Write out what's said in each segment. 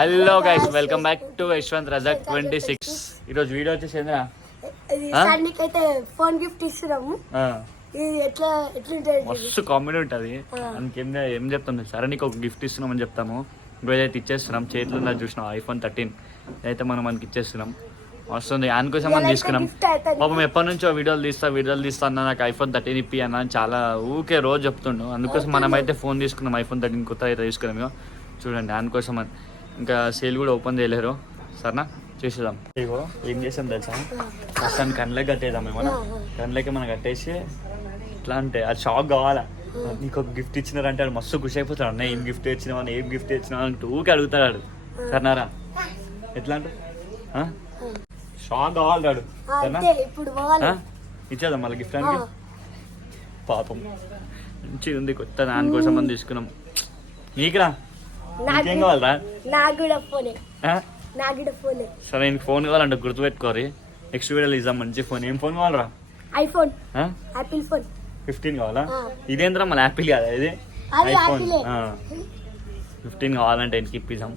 Hello guys, welcome back to Yashwant Razak 26. ఈరోజు video వచ్చేసి ఏంద్రా ఫోన్ గిఫ్ట్ ఇస్తున్నాము. మస్తు కామెడీ ఉంటుంది. అందుకేం ఏం చెప్తాం, సరే నీకు ఒక గిఫ్ట్ ఇస్తున్నామని చెప్తాము. ఇంకోదైతే ఇచ్చేస్తున్నాం. చేతిలో నాకు చూసినాం iPhone 13 అయితే మనం మనకి ఇచ్చేస్తున్నాం. వస్తుంది దానికోసం మనం తీసుకున్నాం. పాపం ఎప్పటి నుంచో వీడియోలు తీస్తా అన్న నాకు iPhone 13 ఇప్పి అన్న చాలా ఊకే రోజు చెప్తుండు. అందుకోసం మనం అయితే ఫోన్ తీసుకున్నాం. iPhone 13 కొత్త అయితే తీసుకున్నాం. ఇక చూడండి దానికోసం ఇంకా సేల్ కూడా ఓపెన్ చేయలేరు. సరేనా చేసేద్దాం. ఇగో ఏం చేసాం తెలుసా, ఫస్ట్ అని కళ్ళకి కట్టేద్దాం. ఏమన్నా కళ్ళకి మనం కట్టేసి ఎట్లా అంటే అది షాక్ కావాలా. నీకు ఒక గిఫ్ట్ ఇచ్చినారంటే అది మస్తు ఖుషి అయిపోతాడు. అన్న ఏం గిఫ్ట్ ఇచ్చినావా, ఏం గిఫ్ట్ ఇచ్చినావా అంటూ ఊకే అడుగుతాడు. సరేనారా ఎట్లా అంటే షాక్ కావాలి. ఇచ్చేద్దాం మళ్ళీ గిఫ్ట్ అని. పాపం మంచిగా ఉంది, కొత్త దానికోసం మనం తీసుకున్నాం. నీకురా నీకేం కావాలరా? సరే నీకు ఫోన్ కావాలంటే గుర్తుపెట్టుకోరి. నెక్స్ట్ వీడియోలో ఇద్దాం మంచి ఫోన్. ఏం ఫోన్ కావాలరా? iPhone 15 కావాలా? ఇదేంద్రా మళ్ళీ యాపిల్ కాదా ఇది? iPhone 15 కావాలంటే ఆయనకి ఇప్పిద్దాం.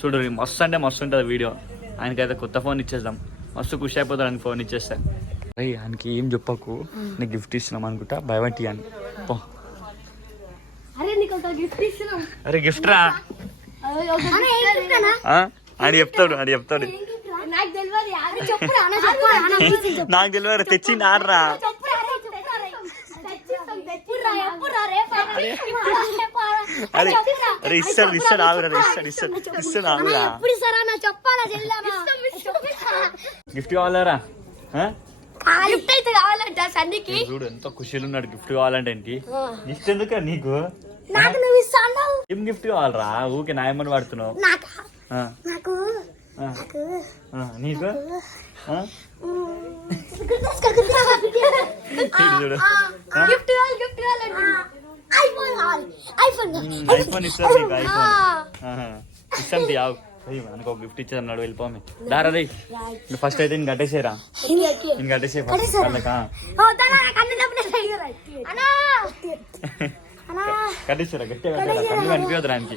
చూడు మస్తు అంటే మస్తు ఉంటుంది వీడియో. ఆయనకైతే కొత్త ఫోన్ ఇచ్చేద్దాం. మస్తు ఖుషి అయిపోతాడు ఆయనకి ఫోన్ ఇచ్చేస్తా. అరే ఆయనకి ఏం చెప్పకు, నీకు గిఫ్ట్ ఇస్తున్నాం అనుకుంటా, భయపట్టి అని. అరే గిఫ్ట్ రా అని చెప్తాడు. నాకు తెలియదు, తెచ్చింది ఆడరా. అరే ఇస్తాడు ఆగురా, ఇస్తాడు ఆగురా. గిఫ్ట్ కావాలరా? చూడు ఎంత ఖుషీలు ఉన్నాడు. గిఫ్ట్ కావాలంటే గిఫ్ట్ ఎందుకు నీకు? ఏం గిఫ్ట్ కావాలరా? ఊకే నాయమని పడుతున్నావు. నీకు చూడు ఐఫోన్ ఇస్తారు. నీకు ఇస్తాం తీయావు. మనకు ఒక గిఫ్ట్ ఇచ్చేది అన్నాడు. వెళ్ళిపోమే దారా రే. ఫస్ట్ అయితే నేను కట్టేసేరా, నేను కట్టేసే ఫస్ట్ కట్టేసారా. గట్టిగా కన్ను కనిపించదు దానికి.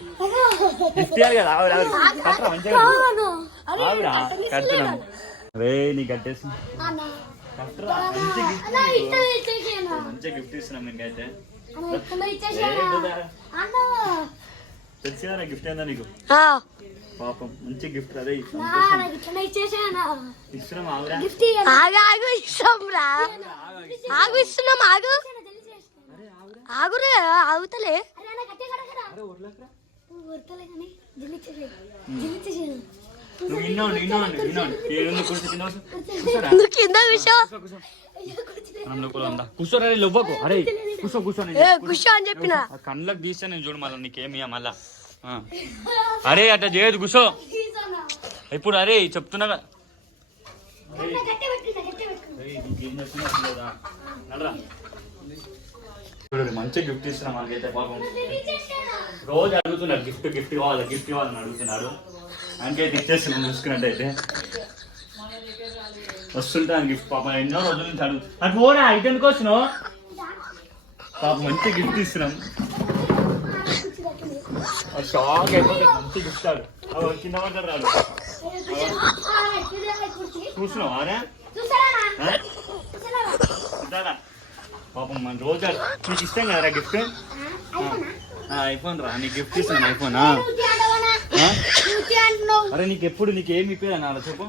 ఇస్తారు కదా కట్టరా మంచిగా ఆవిరా కడుతున్నాం. రే నీ కట్టేసి కట్టరా. మంచిగా గిఫ్ట్ ఇస్తున్నాం నీకైతే. తెలిసినా గిఫ్ట్ ఏందా నీకు? పాపం మంచి గిఫ్ట్. అదే ఇస్తున్నాం. ఆగురే ఆగుతలే. కింద కూర్చో అని చెప్పిన కళ్ళకి తీస్తే నేను చూడు మళ్ళీ నీకేమి మళ్ళా. అరే అట్లా చేయదు, కూర్చో ఇప్పుడు. అరే చెప్తున్నా చూడండి మంచి గిఫ్ట్ ఇస్తున్నా మనకైతే. పాపం రోజు అడుగుతున్నాడు గిఫ్ట్ కావాలని అడుగుతున్నాడు. ఆయనకైతే ఇచ్చేస్తున్నాం. చూసుకున్నట్టయితే వస్తుంటే ఆయన గిఫ్ట్. పాపం ఎన్నో రోజుల నుంచి అడుగుతున్నాడు. పోరా అయితే ఎందుకు వచ్చినావు? పాపం మంచి గిఫ్ట్ ఇస్తున్నాం. షాక్ అయిపోతాడు. మంచి గిఫ్ట్ ఆడు కింద పడ్డాడు రాడు. చూసినావా? పాపం మన రోజు నీకు ఇస్తాం కదరా గిఫ్ట్. ఐఫోన్ రా, నీకు గిఫ్ట్ ఇస్తాను ఐఫోన్. అరే నీకు ఎప్పుడు నీకేమి ఇప్పేదా నాలో చెప్పు.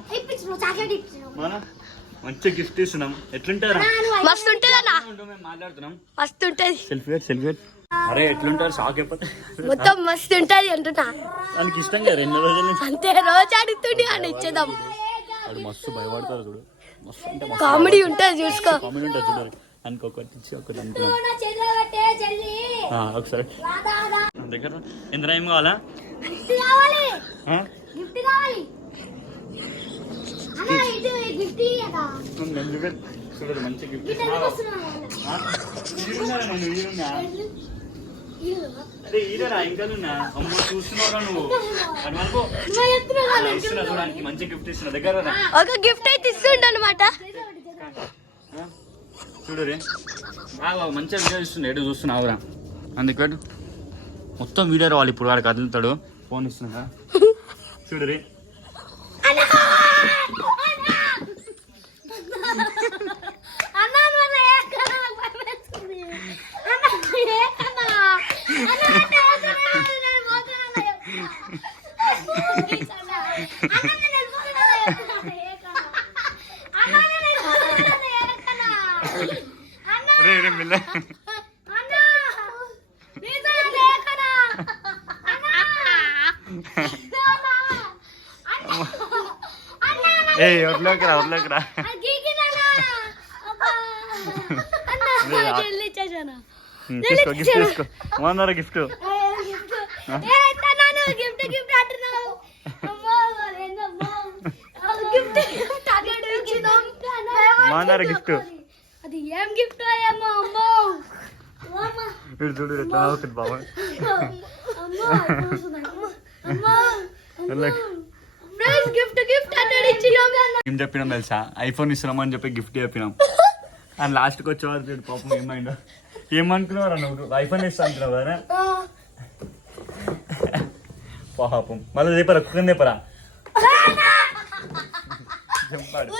మన మంచి గిఫ్ట్ ఇస్తున్నాం. ఎట్లుంటారా? మస్తు మేము మాట్లాడుతున్నాం. మస్తు ఉంటది. సెల్ఫీ. అరే ఎట్లుంటారు? షాక్ అయిపోతా. మొత్తం మస్తు ఉంటది అంటున్నా. దానికి ఇష్టం కదా 2 రోజుల నుంచి. అంతే రోజు అడుగుతుండే అని ఇచ్చేద్దాం. అది మస్తు భయపడతారు చూడు. మస్తు అంటే కామెడీ ఉంటది, చూసుకో. కామెడీ ఉంటుంది చూడాలి. అనుకో ఒకటి ఇచ్చి ఒకటి అనుకున్నాం. ఒకసారి దగ్గర ఎంత ఏం కావాలా? చూడదు మంచి గిఫ్ట్. అదే ఈరోనా ఇంకా అమ్మ చూస్తున్నావురా నువ్వు. చూడడానికి మంచి గిఫ్ట్ ఇస్తున్నా. దగ్గర ఒక గిఫ్ట్ అయితే ఇస్తుండ అనమాట. చూడు రే మంచిగా వీడియో ఇస్తుండే. ఎటు చూస్తున్నావురా? అందుకే మొత్తం వీడియో రావాలి. ఇప్పుడు వాడికి కదులుతాడు. ఫోన్ ఇస్తున్నా చూడరి రే రే మిల్ల ఏ వదిలేకి రా తీసుకో గిఫ్ట్ తీసుకో 100 గిఫ్ట్ మాందార గిఫ్ట్ అది ఏం గిఫ్ట్ ఏమో అమ్మో వీడు చూడు ఎట్లా అవుతుంది బాబా ఏం చెప్పినాం తెలుసా ఐఫోన్ ఇస్తున్నామని చెప్పి గిఫ్ట్ చెప్పినాం అని లాస్ట్కి వచ్చేవారు చూడు పాపం ఏమైందో ఏమనుకున్నావు నువ్వు ఐఫోన్ ఇస్తా అంటున్నావు కదా పాపం మళ్ళీ చెప్పరా కుక్కని చెప్పరా చెప్పాడు